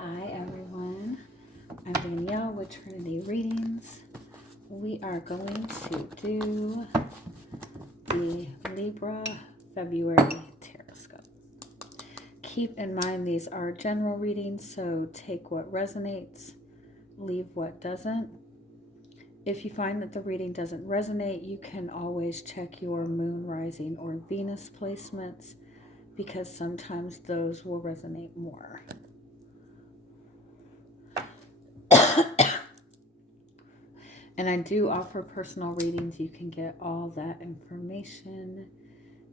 Hi everyone, I'm Danielle with Trinity Readings. We are going to do the Libra February Tarot. Keep in mind these are general readings, so take what resonates, leave what doesn't. If you find that the reading doesn't resonate, you can always check your moon, rising, or Venus placements because sometimes those will resonate more. And I do offer personal readings. You can get all that information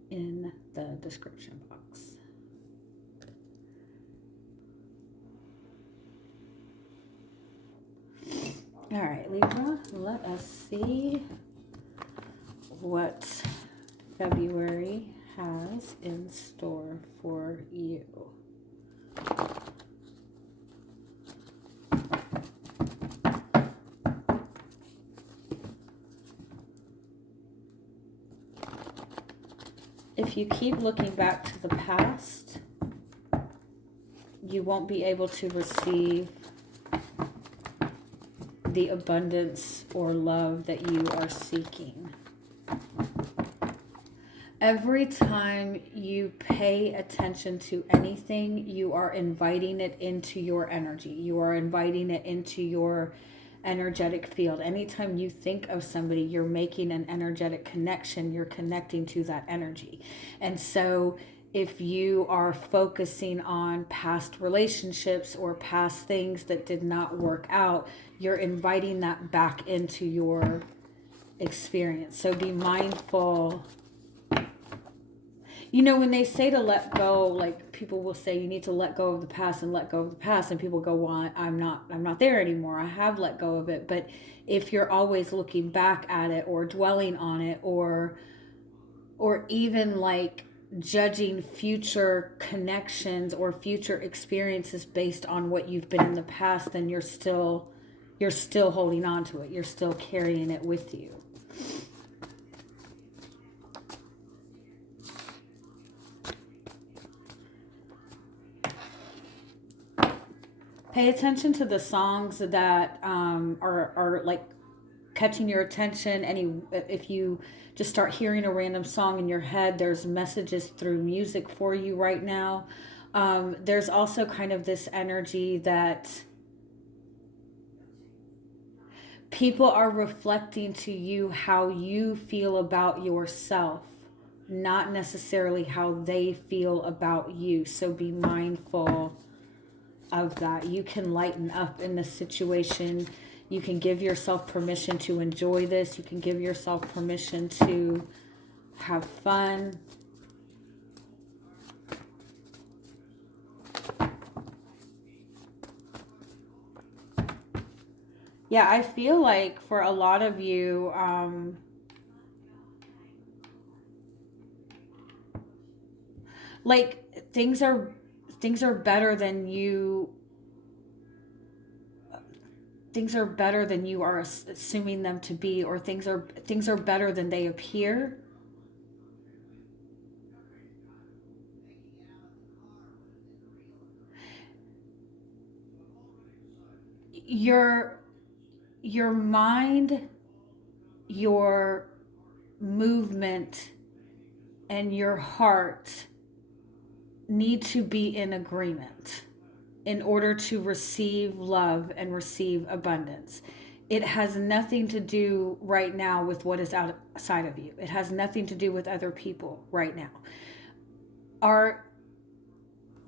in the description box. All right, Libra, let us see what February has in store for you. If you keep looking back to the past, you won't be able to receive the abundance or love that you are seeking. Every time you pay attention to anything, you are inviting it into your energy. You are inviting it into your energetic field. Anytime you think of somebody, you're making an energetic connection. You're connecting to that energy. And so if you are focusing on past relationships or past things that did not work out, you're inviting that back into your experience. So be mindful. You know, when they say to let go, like people will say you need to let go of the past and let go of the past, and people go, well, I'm not there anymore. I have let go of it. But if you're always looking back at it or dwelling on it or even like judging future connections or future experiences based on what you've been in the past, then you're still holding on to it. You're still carrying it with you. Pay attention to the songs that are like catching your attention. If you just start hearing a random song in your head, there's messages through music for you right now. There's also kind of this energy that people are reflecting to you how you feel about yourself, not necessarily how they feel about you. So be mindful of that. You can lighten up in this situation. You can give yourself permission to enjoy this. You can give yourself permission to have fun. Yeah, I feel like for a lot of you, like things are better than you. Things are better than you are assuming them to be, or things are better than they appear. Your mind, your movement, and your heart need to be in agreement in order to receive love and receive abundance. It has nothing to do right now with what is outside of you. It has nothing to do with other people right now.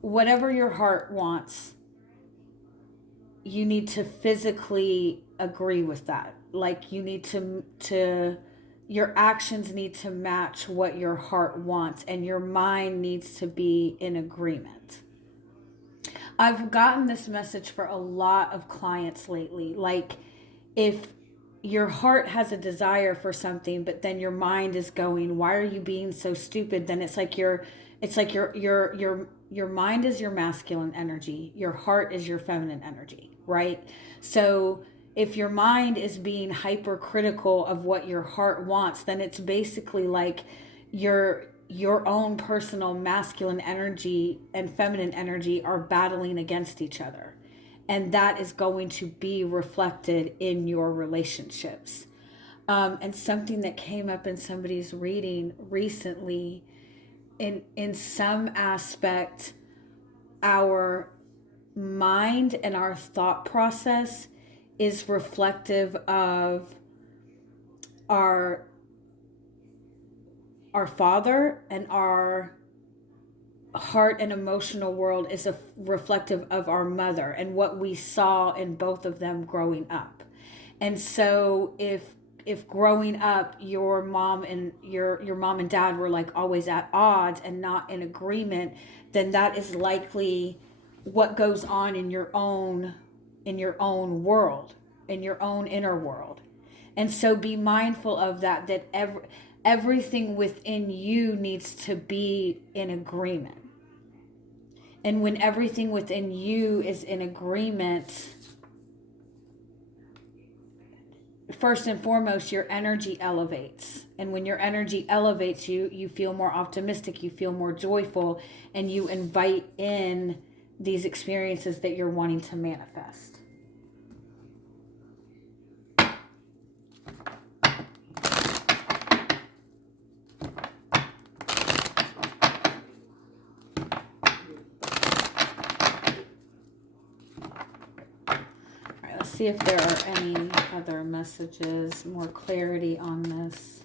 Whatever your heart wants, you need to physically agree with that. Like you need to your actions need to match what your heart wants, and your mind needs to be in agreement. I've gotten this message for a lot of clients lately. Like if your heart has a desire for something, but then your mind is going, why are you being so stupid? Then it's like your mind is your masculine energy. Your heart is your feminine energy, right? So if your mind is being hypercritical of what your heart wants, then it's basically like your own personal masculine energy and feminine energy are battling against each other. And that is going to be reflected in your relationships. And something that came up in somebody's reading recently, in some aspect, our mind and our thought process is reflective of our father, and our heart and emotional world is reflective of our mother and what we saw in both of them growing up. And so if growing up your mom and your mom and dad were like always at odds and not in agreement, then that is likely what goes on in your own world, in your own inner world. And so be mindful of that everything within you needs to be in agreement. And when everything within you is in agreement, first and foremost, your energy elevates. And when your energy elevates, you feel more optimistic, you feel more joyful, and you invite in these experiences that you're wanting to manifest. See if there are any other messages, more clarity on this.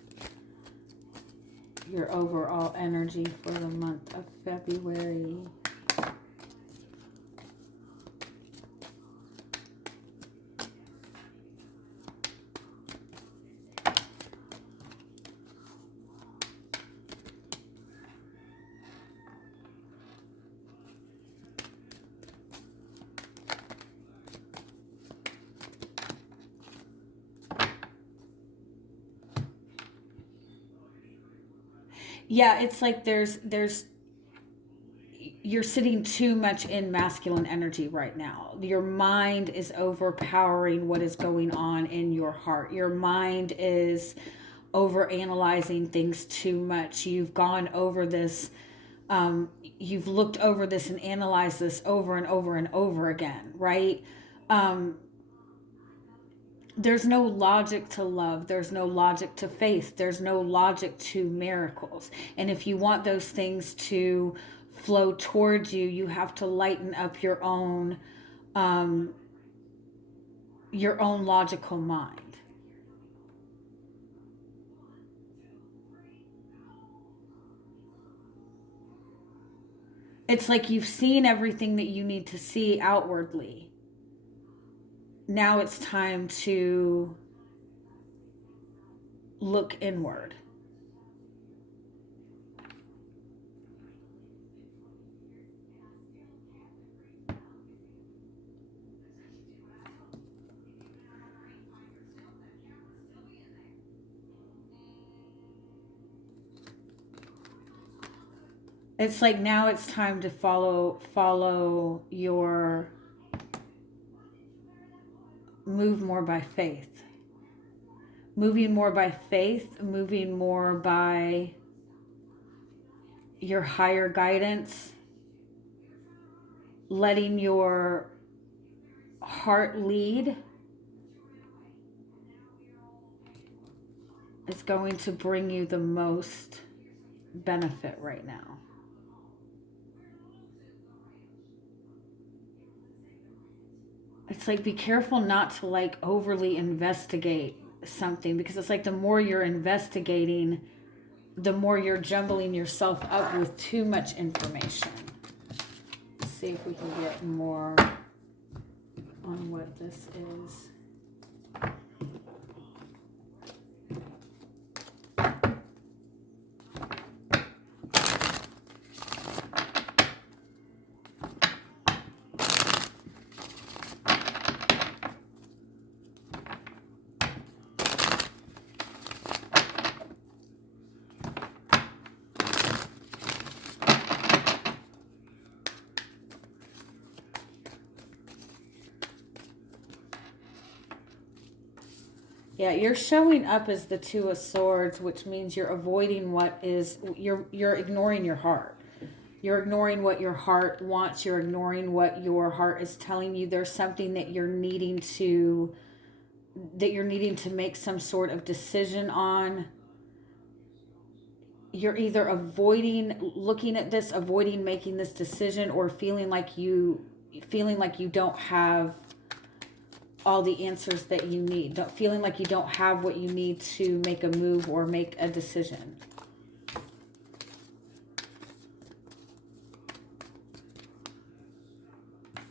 Your overall energy for the month of February. Yeah, it's like you're sitting too much in masculine energy right now. Your mind is overpowering what is going on in your heart. Your mind is over analyzing things too much. You've gone over this, you've looked over this and analyzed this over and over and over again, right? There's no logic to love. There's no logic to faith. There's no logic to miracles. And if you want those things to flow towards you, you have to lighten up your own logical mind. It's like you've seen everything that you need to see outwardly. Now it's time to look inward. It's like now it's time to follow your move more by faith. Moving more by faith, moving more by your higher guidance, letting your heart lead is going to bring you the most benefit right now. It's like, be careful not to like overly investigate something, because it's like the more you're investigating, the more you're jumbling yourself up with too much information. Let's see if we can get more on what this is. Yeah, you're showing up as the Two of Swords, which means you're avoiding you're ignoring your heart. You're ignoring what your heart wants. You're ignoring what your heart is telling you. There's something that you're needing to make some sort of decision on. You're either avoiding looking at this, avoiding making this decision, or feeling like you don't have all the answers that you need. Feeling like you don't have what you need to make a move or make a decision.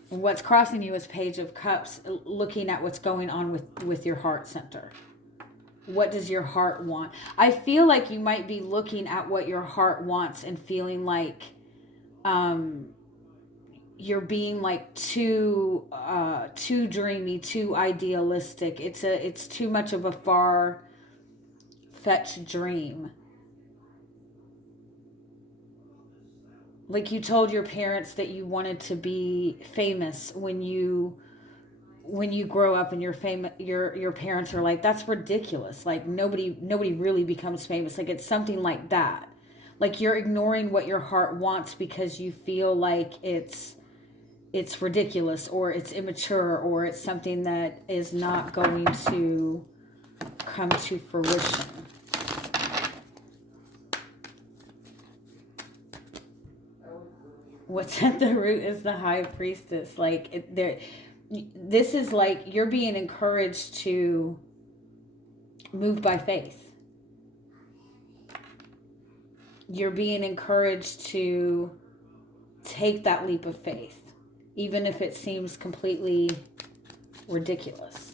And what's crossing you is Page of Cups, looking at what's going on with your heart center. What does your heart want? I feel like you might be looking at what your heart wants and feeling like you're being like too dreamy, too idealistic. It's too much of a far-fetched dream. Like you told your parents that you wanted to be famous when you grow up, and your parents are like, that's ridiculous. Like nobody really becomes famous. Like it's something like that. Like you're ignoring what your heart wants because you feel like it's ridiculous, or it's immature, or it's something that is not going to come to fruition. What's at the root is the High Priestess. Like this is like you're being encouraged to move by faith. You're being encouraged to take that leap of faith, even if it seems completely ridiculous.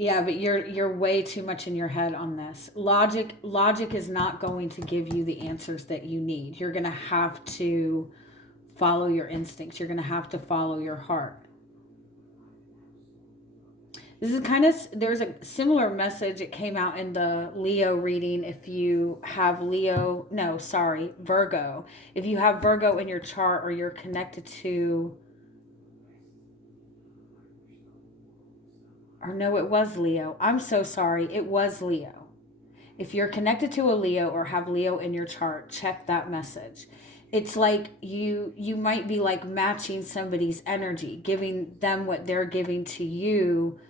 Yeah, but you're way too much in your head on this. Logic is not going to give you the answers that you need. You're going to have to follow your instincts. You're going to have to follow your heart. This is kind of, there's a similar message. It came out in the Leo reading. If you have Virgo. If you have Virgo in your chart, or you're connected to, or no, it was Leo. I'm so sorry. It was Leo. If you're connected to a Leo or have Leo in your chart, check that message. It's like you might be like matching somebody's energy, giving them what they're giving to you.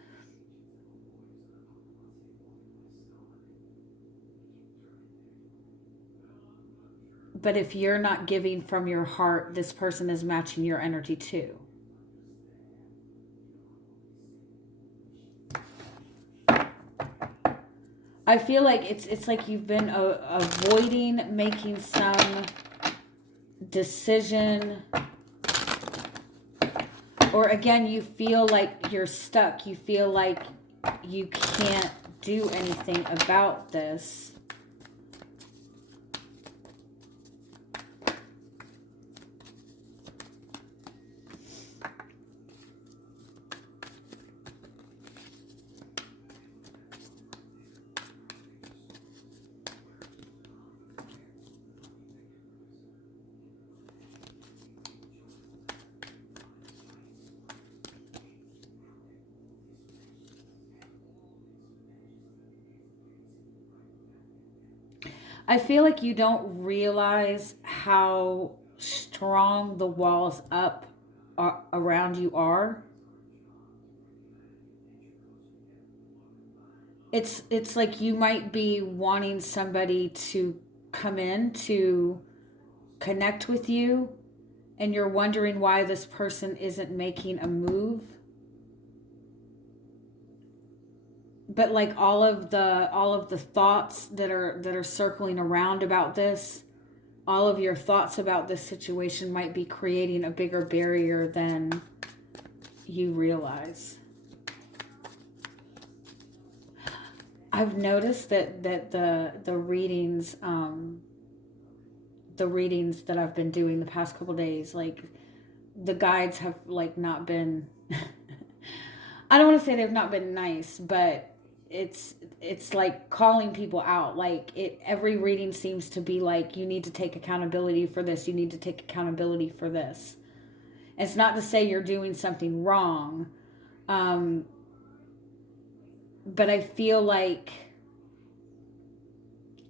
But if you're not giving from your heart, this person is matching your energy too. I feel like it's like you've been avoiding making some decision, or again, you feel like you're stuck. You feel like you can't do anything about this. I feel like you don't realize how strong the walls up around you are. It's like you might be wanting somebody to come in to connect with you, and you're wondering why this person isn't making a move. But like all of the thoughts that are circling around about this, all of your thoughts about this situation might be creating a bigger barrier than you realize. I've noticed that the readings that I've been doing the past couple days, like the guides have like not been I don't want to say they've not been nice, but it's like calling people out. Like every reading seems to be like, you need to take accountability for this. You need to take accountability for this. It's not to say you're doing something wrong, But I feel like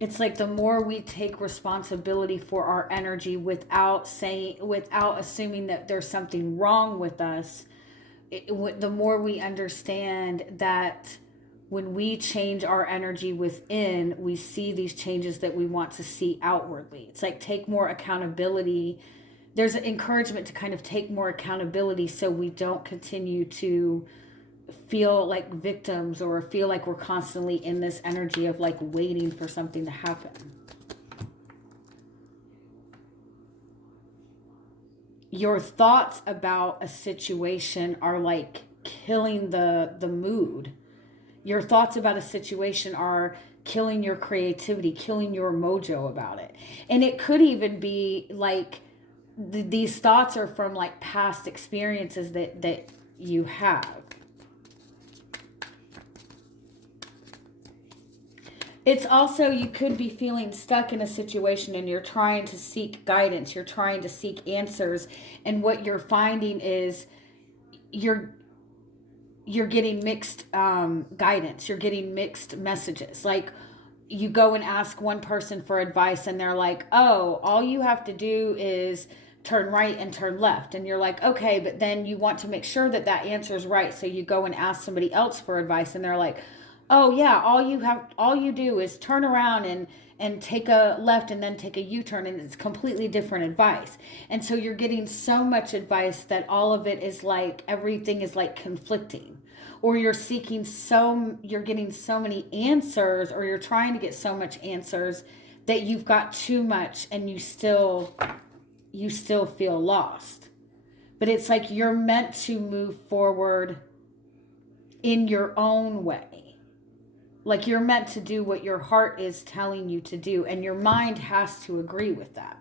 it's like the more we take responsibility for our energy without assuming that there's something wrong with us, the more we understand that when we change our energy within, we see these changes that we want to see outwardly. It's like take more accountability. There's an encouragement to kind of take more accountability so we don't continue to feel like victims or feel like we're constantly in this energy of like waiting for something to happen. Your thoughts about a situation are like killing the mood. Your thoughts about a situation are killing your creativity, killing your mojo about it. And it could even be like these thoughts are from like past experiences that you have. It's also, you could be feeling stuck in a situation and you're trying to seek guidance, you're trying to seek answers, and what you're finding is you're getting mixed guidance, you're getting mixed messages. Like you go and ask one person for advice and they're like, oh, all you have to do is turn right and turn left. And you're like, okay, but then you want to make sure that that answer is right. So you go and ask somebody else for advice and they're like, oh yeah, all you do is turn around and take a left and then take a U-turn, and it's completely different advice. And so you're getting so much advice that all of it is like, everything is like conflicting, or you're getting so many answers, or you're trying to get so much answers that you've got too much and you still feel lost. But it's like you're meant to move forward in your own way. Like you're meant to do what your heart is telling you to do, and your mind has to agree with that.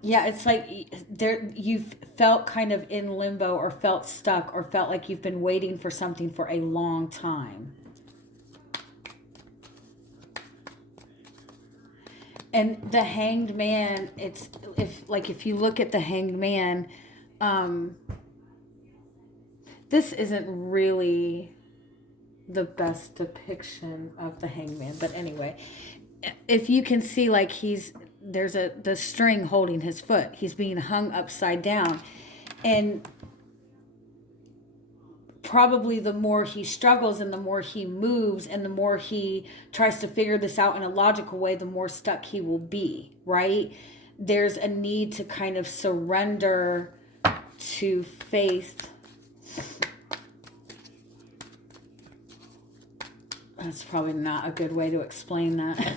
Yeah, it's like you've felt kind of in limbo, or felt stuck, or felt like you've been waiting for something for a long time. And the Hanged Man, if you look at the Hanged Man, this isn't really the best depiction of the Hanged Man, but anyway, if you can see, like there's the string holding his foot. He's being hung upside down, and probably the more he struggles and the more he moves and the more he tries to figure this out in a logical way, the more stuck he will be, right? There's a need to kind of surrender to faith. That's probably not a good way to explain that.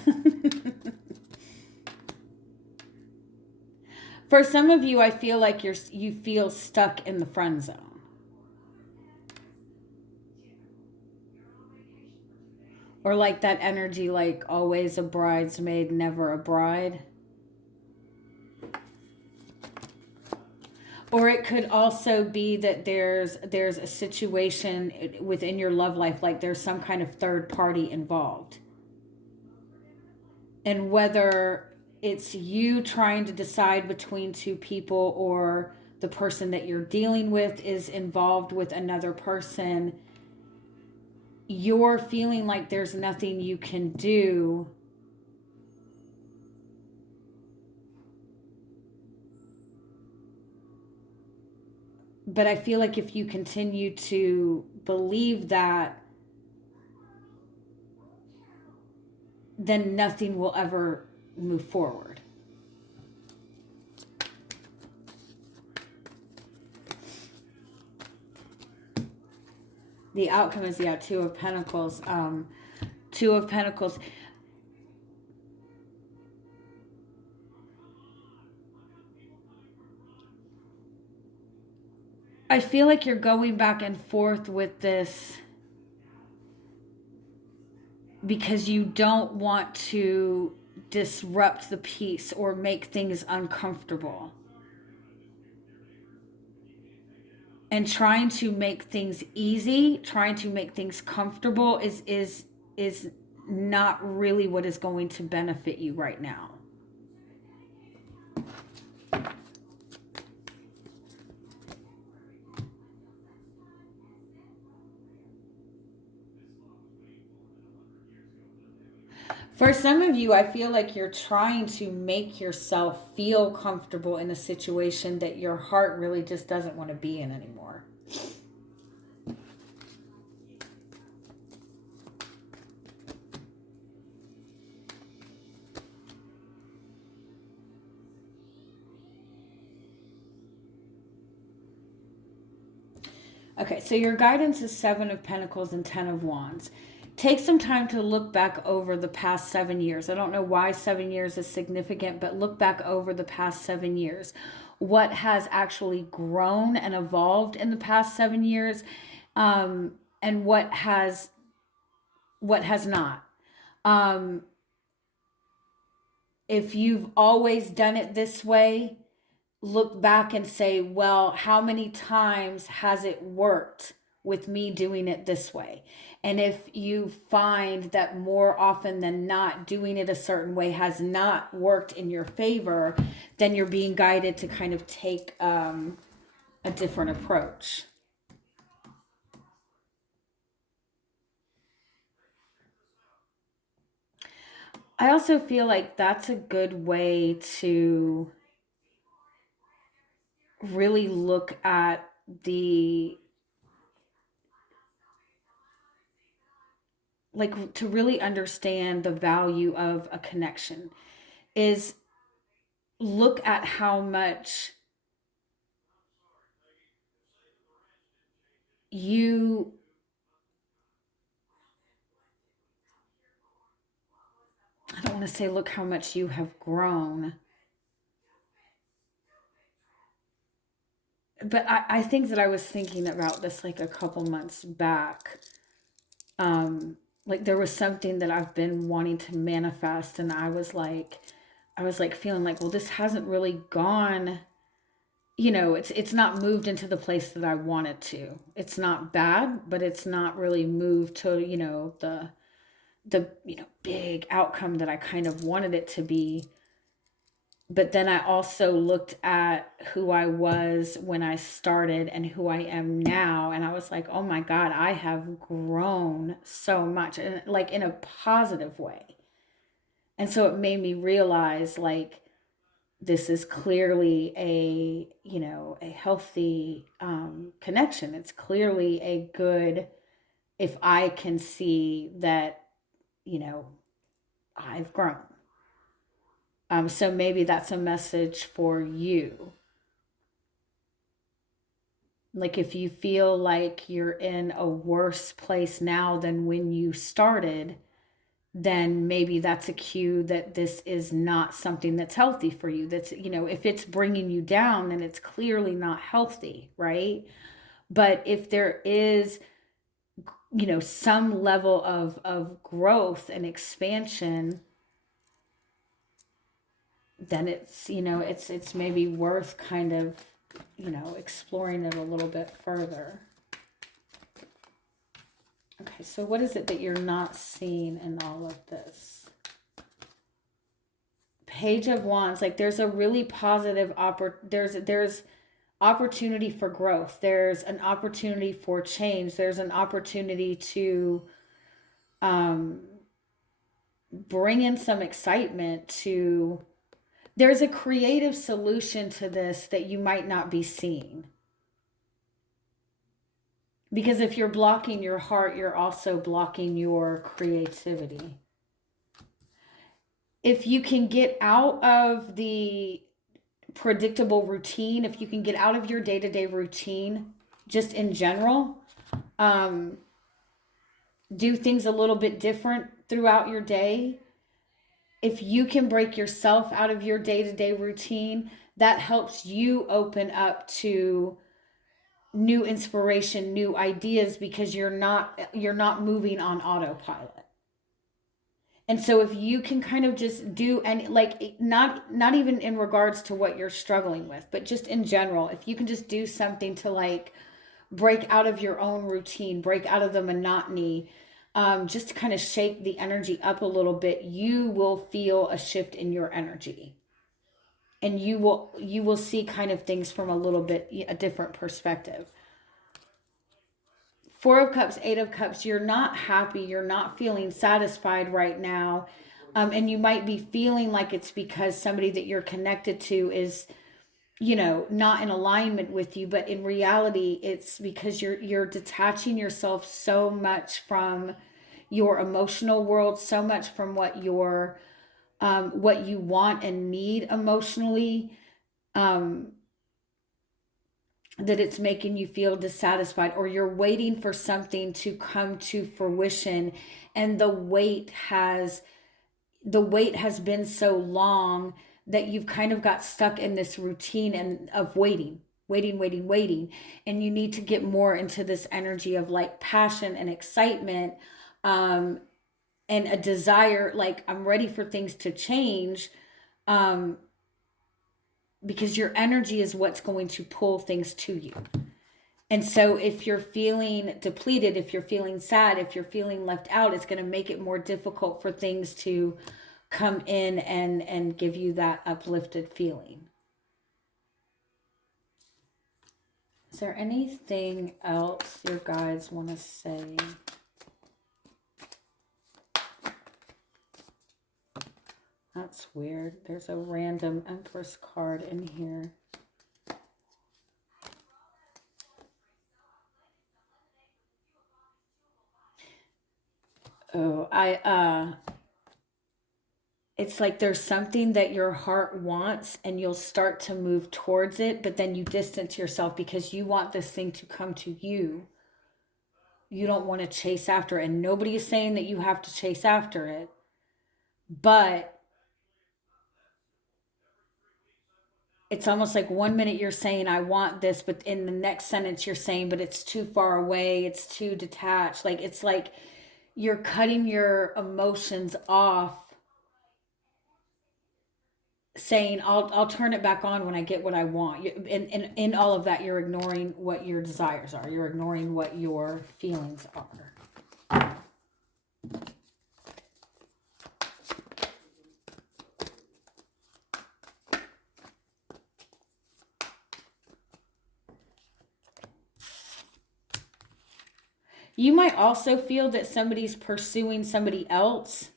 For some of you, I feel like you feel stuck in the friend zone. Or like that energy, like always a bridesmaid, never a bride. Or it could also be that there's a situation within your love life, like there's some kind of third party involved. And whether it's you trying to decide between two people, or the person that you're dealing with is involved with another person, you're feeling like there's nothing you can do. But I feel like if you continue to believe that, then nothing will ever move forward. The outcome is, yeah, Two of Pentacles. Two of Pentacles. I feel like you're going back and forth with this because you don't want to disrupt the peace or make things uncomfortable. And trying to make things easy, trying to make things comfortable is not really what is going to benefit you right now. For some of you, I feel like you're trying to make yourself feel comfortable in a situation that your heart really just doesn't want to be in anymore. Okay, so your guidance is 7 of Pentacles and 10 of Wands. Take some time to look back over the past 7 years. I don't know why 7 years is significant, but look back over the past 7 years. What has actually grown and evolved in the past 7 years, and what has not. If you've always done it this way, look back and say, well, how many times has it worked with me doing it this way? And if you find that more often than not, doing it a certain way has not worked in your favor, then you're being guided to kind of take a different approach. I also feel like that's a good way to really look at to really understand the value of a connection is look at how much you I don't want to say look how much you have grown, but I think that I was thinking about this like a couple months back. Like there was something that I've been wanting to manifest, and I was like feeling like, well, this hasn't really gone, it's not moved into the place that I want it to. It's not bad, but it's not really moved to, the big outcome that I kind of wanted it to be. But then I also looked at who I was when I started and who I am now, and I was like, oh my God, I have grown so much, and like in a positive way. And so it made me realize like this is clearly a healthy connection. It's clearly a good, if I can see that, I've grown. So maybe that's a message for you. Like if you feel like you're in a worse place now than when you started, then maybe that's a cue that this is not something that's healthy for you. That's, if it's bringing you down, then it's clearly not healthy, right? But if there is, some level of growth and expansion, then it's maybe worth kind of, exploring it a little bit further. Okay, so what is it that you're not seeing in all of this? Page of Wands, like there's a really positive there's opportunity for growth. There's an opportunity for change. There's an opportunity to bring in some excitement to, there's a creative solution to this that you might not be seeing. Because if you're blocking your heart, you're also blocking your creativity. If you can get out of the predictable routine, if you can get out of your day-to-day routine, just in general, do things a little bit different throughout your day. If you can break yourself out of your day-to-day routine, that helps you open up to new inspiration, new ideas, because you're not moving on autopilot. And so if you can kind of just do, and like not even in regards to what you're struggling with, but just in general, if you can just do something to like break out of your own routine, break out of the monotony, just to kind of shake the energy up a little bit, you will feel a shift in your energy. And you will see kind of things from a little bit a different perspective. Four of Cups, Eight of Cups, you're not happy, you're not feeling satisfied right now. And you might be feeling like it's because somebody that you're connected to is, not in alignment with you, but in reality, it's because you're detaching yourself so much from your emotional world, so much from what you want and need emotionally, that it's making you feel dissatisfied, or you're waiting for something to come to fruition, and the wait has been so long that you've kind of got stuck in this routine and of waiting, and you need to get more into this energy of like passion and excitement, and a desire, like I'm ready for things to change, because your energy is what's going to pull things to you. And so if you're feeling depleted, if you're feeling sad, if you're feeling left out, it's going to make it more difficult for things to come in and give you that uplifted feeling. Is there anything else your guides want to say? That's weird. There's a random Empress card in here. Oh, it's like there's something that your heart wants and you'll start to move towards it, but then you distance yourself because you want this thing to come to you. You don't want to chase after it. And nobody is saying that you have to chase after it. But it's almost like 1 minute you're saying, I want this, but in the next sentence you're saying, but it's too far away, it's too detached. Like it's like you're cutting your emotions off, saying I'll turn it back on when I get what I want. And in all of that, you're ignoring what your desires are. You're ignoring what your feelings are. You might also feel that somebody's pursuing somebody else.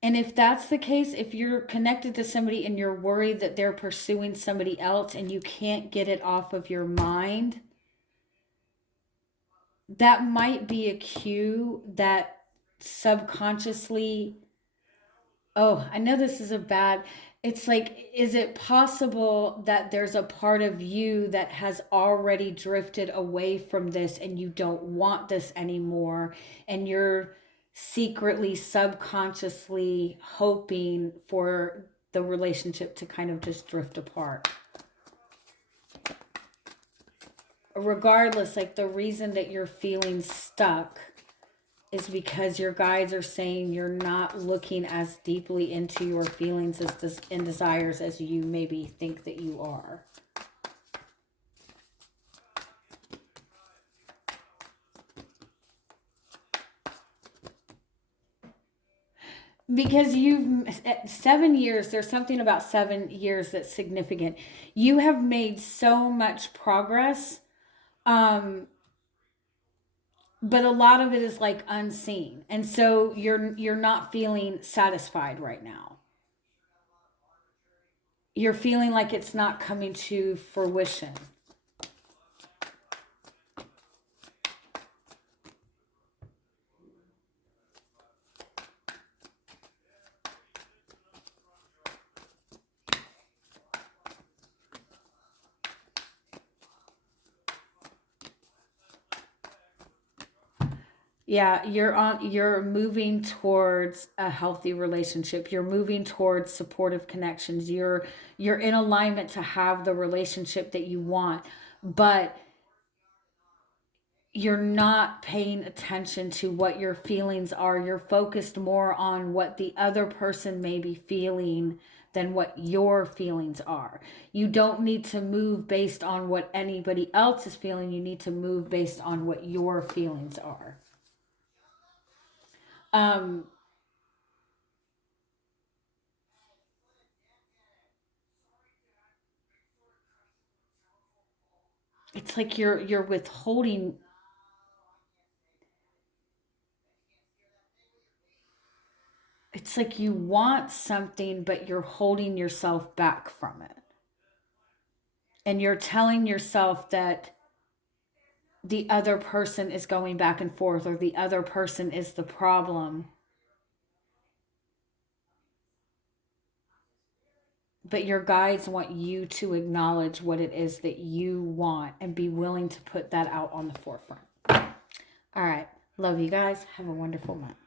And if that's the case, if you're connected to somebody and you're worried that they're pursuing somebody else and you can't get it off of your mind, that might be a cue that subconsciously, oh, I know this is it's like, is it possible that there's a part of you that has already drifted away from this and you don't want this anymore, and you're secretly, subconsciously hoping for the relationship to kind of just drift apart? Regardless, like the reason that you're feeling stuck is because your guides are saying you're not looking as deeply into your feelings and desires as you maybe think that you are. Because you've 7 years, there's something about 7 years that's significant. You have made so much progress, but a lot of it is like unseen, and so you're not feeling satisfied right now. You're feeling like it's not coming to fruition. Yeah, you're moving towards a healthy relationship. You're moving towards supportive connections. You're in alignment to have the relationship that you want. But you're not paying attention to what your feelings are. You're focused more on what the other person may be feeling than what your feelings are. You don't need to move based on what anybody else is feeling. You need to move based on what your feelings are. It's like you're withholding. It's like you want something, but you're holding yourself back from it. And you're telling yourself that the other person is going back and forth, or the other person is the problem. But your guides want you to acknowledge what it is that you want and be willing to put that out on the forefront. All right. Love you guys. Have a wonderful month.